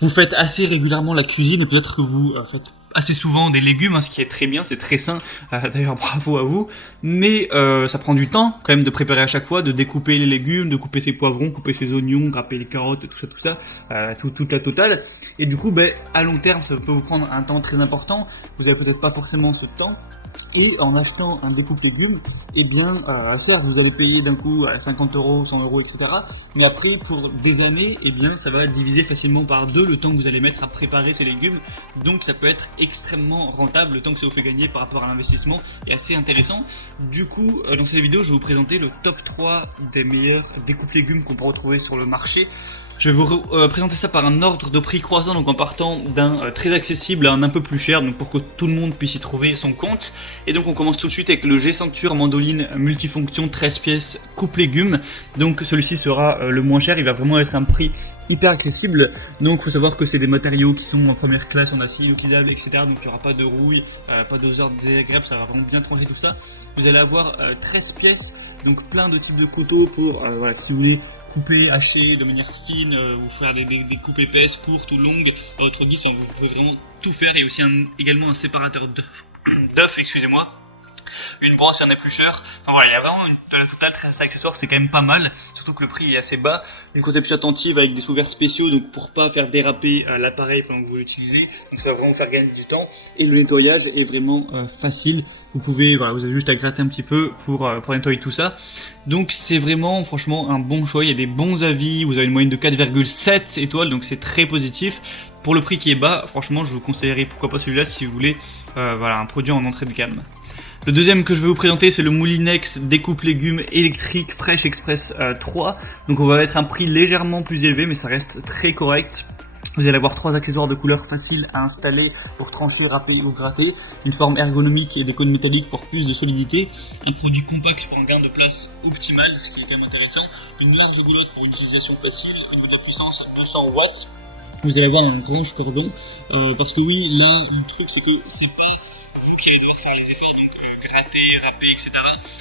vous faites assez régulièrement la cuisine et peut-être que vous faites assez souvent des légumes, hein, ce qui est très bien, c'est très sain, d'ailleurs bravo à vous, mais ça prend du temps quand même de préparer à chaque fois, de découper les légumes, de couper ses poivrons, couper ses oignons, râper les carottes, tout ça, toute la totale, et du coup à long terme ça peut vous prendre un temps très important, vous avez peut-être pas forcément ce temps. Et en achetant un découpe légumes, eh bien, certes, vous allez payer d'un coup 50 euros, 100 euros, etc. Mais après, pour des années, eh bien, ça va diviser facilement par 2 le temps que vous allez mettre à préparer ces légumes. Donc, ça peut être extrêmement rentable. Le temps que ça vous fait gagner par rapport à l'investissement est assez intéressant. Du coup, dans cette vidéo, je vais vous présenter le top 3 des meilleurs découpes légumes qu'on peut retrouver sur le marché. Je vais vous présenter ça par un ordre de prix croissant, donc en partant d'un très accessible à un peu plus cher, donc pour que tout le monde puisse y trouver son compte. Et donc on commence tout de suite avec le G-Centure Mandoline multifonction 13 pièces coupe légumes. Donc celui-ci sera le moins cher, il va vraiment être un prix hyper accessible. Donc il faut savoir que c'est des matériaux qui sont en première classe en acier inoxydable, etc. Donc il n'y aura pas de rouille, pas d'odeur désagréable, ça va vraiment bien trancher tout ça. Vous allez avoir 13 pièces, donc plein de types de couteaux pour, voilà, si vous voulez couper, hacher de manière fine, ou faire des coupes épaisses, courtes ou longues, à votre guise, vous pouvez vraiment tout faire. Il y a aussi également un séparateur d'œufs, excusez-moi. Une brosse et un éplucheur. Enfin voilà, il y a vraiment de la totale 13 accessoires, c'est quand même pas mal, surtout que le prix est assez bas. Une conception attentive avec des sous-verres spéciaux, donc pour pas faire déraper l'appareil pendant que vous l'utilisez, donc ça va vraiment faire gagner du temps. Et le nettoyage est vraiment facile. Vous pouvez, voilà, vous avez juste à gratter un petit peu pour nettoyer tout ça. Donc c'est vraiment, franchement, un bon choix. Il y a des bons avis. Vous avez une moyenne de 4,7 étoiles, donc c'est très positif. Pour le prix qui est bas, franchement, je vous conseillerais pourquoi pas celui-là si vous voulez, voilà, un produit en entrée de gamme. Le deuxième que je vais vous présenter, c'est le Moulinex découpe légumes électrique Fresh Express 3. Donc on va mettre un prix légèrement plus élevé, mais ça reste très correct. Vous allez avoir 3 accessoires de couleur faciles à installer pour trancher, râper ou gratter, une forme ergonomique et des cônes métalliques pour plus de solidité, un produit compact pour un gain de place optimal, ce qui est quand même intéressant, une large goulotte pour une utilisation facile, un niveau de puissance 200 watts. Vous allez avoir un range cordon, parce que oui, là, le truc c'est que c'est pas vous qui allez devoir faire les efforts, donc gratter, râper, etc.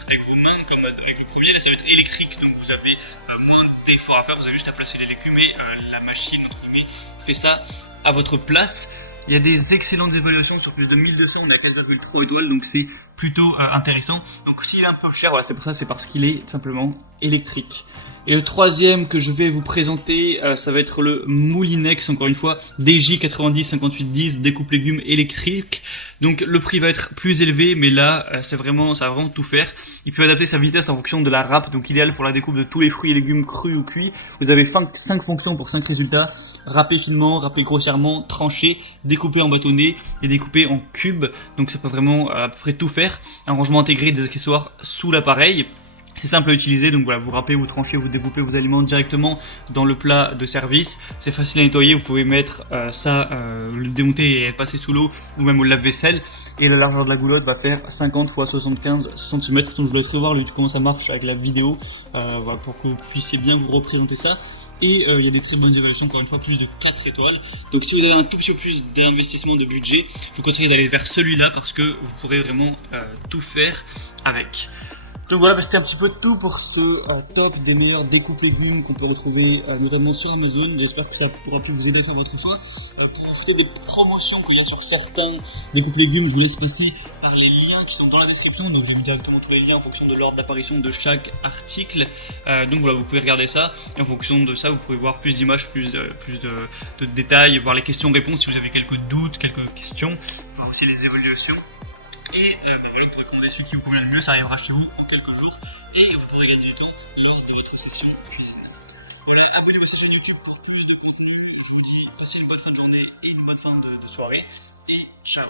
avec vos mains comme avec le premier, là ça va être électrique, donc vous avez moins d'efforts à faire, vous avez juste à placer les légumes et la machine, entre guillemets, fait ça à votre place. Il y a des excellentes évaluations sur plus de 1200, on est à 4,3 étoiles, donc c'est plutôt intéressant. Donc s'il est un peu cher, voilà, c'est pour ça, c'est parce qu'il est tout simplement électrique. Et le troisième que je vais vous présenter, ça va être le Moulinex, encore une fois, DJ905810, découpe légumes électrique. Donc le prix va être plus élevé, mais là, ça va vraiment tout faire. Il peut adapter sa vitesse en fonction de la râpe, donc idéal pour la découpe de tous les fruits et légumes crus ou cuits. Vous avez 5 fonctions pour 5 résultats. Râper finement, râper grossièrement, trancher, découper en bâtonnets et découper en cubes. Donc ça peut vraiment à peu près tout faire. Un rangement intégré des accessoires sous l'appareil. C'est simple à utiliser, donc voilà, vous râpez, vous tranchez, vous découpez vos aliments directement dans le plat de service. C'est facile à nettoyer, vous pouvez mettre le démonter et passer sous l'eau ou même au lave-vaisselle. Et la largeur de la goulotte va faire 50 x 75 cm. Donc je vous laisserai voir comment ça marche avec la vidéo, voilà, pour que vous puissiez bien vous représenter ça. Et il y a des très bonnes évaluations, encore une fois, plus de 4 étoiles. Donc si vous avez un tout petit peu plus d'investissement de budget, je vous conseille d'aller vers celui-là parce que vous pourrez vraiment tout faire avec. Donc voilà, c'était un petit peu tout pour ce top des meilleurs découpes légumes qu'on peut retrouver notamment sur Amazon. J'espère que ça pourra plus vous aider à faire votre choix. Pour profiter des promotions qu'il y a sur certains découpes légumes, je vous laisse passer par les liens qui sont dans la description. Donc j'ai mis directement tous les liens en fonction de l'ordre d'apparition de chaque article. Donc voilà, vous pouvez regarder ça. Et en fonction de ça, vous pouvez voir plus d'images, plus de détails, voir les questions-réponses si vous avez quelques doutes, quelques questions, voir aussi les évaluations. Et voilà, vous pourrez commander celui qui vous convient le mieux, ça arrivera chez vous en quelques jours et vous pourrez gagner du temps lors de votre session cuisine. Voilà, abonnez-vous à cette chaîne YouTube pour plus de contenu. Je vous dis passez une bonne fin de journée et une bonne fin de soirée.